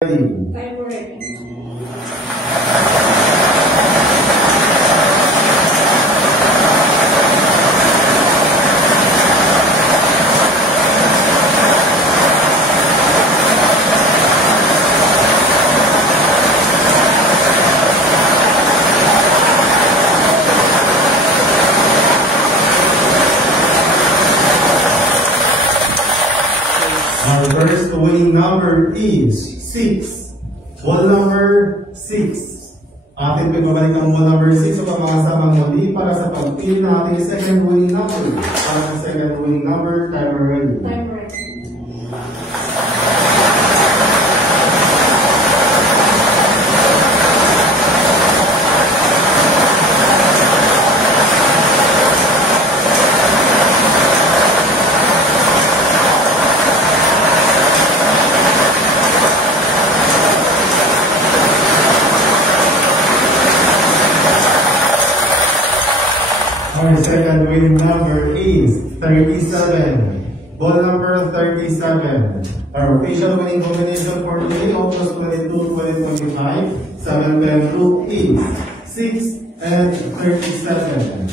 Time already. Our first winning number is 6. Ball number 6. Atin pinabalik ang ball number 6 upang makasamang muli para sa pagpili ng ating second winning number. Para sa second winning number, timer ready. Time already. Our second winning number is 37. Ball number 37. Our official winning combination for today, August 22, 2025, 7-10 group is 6 and 37.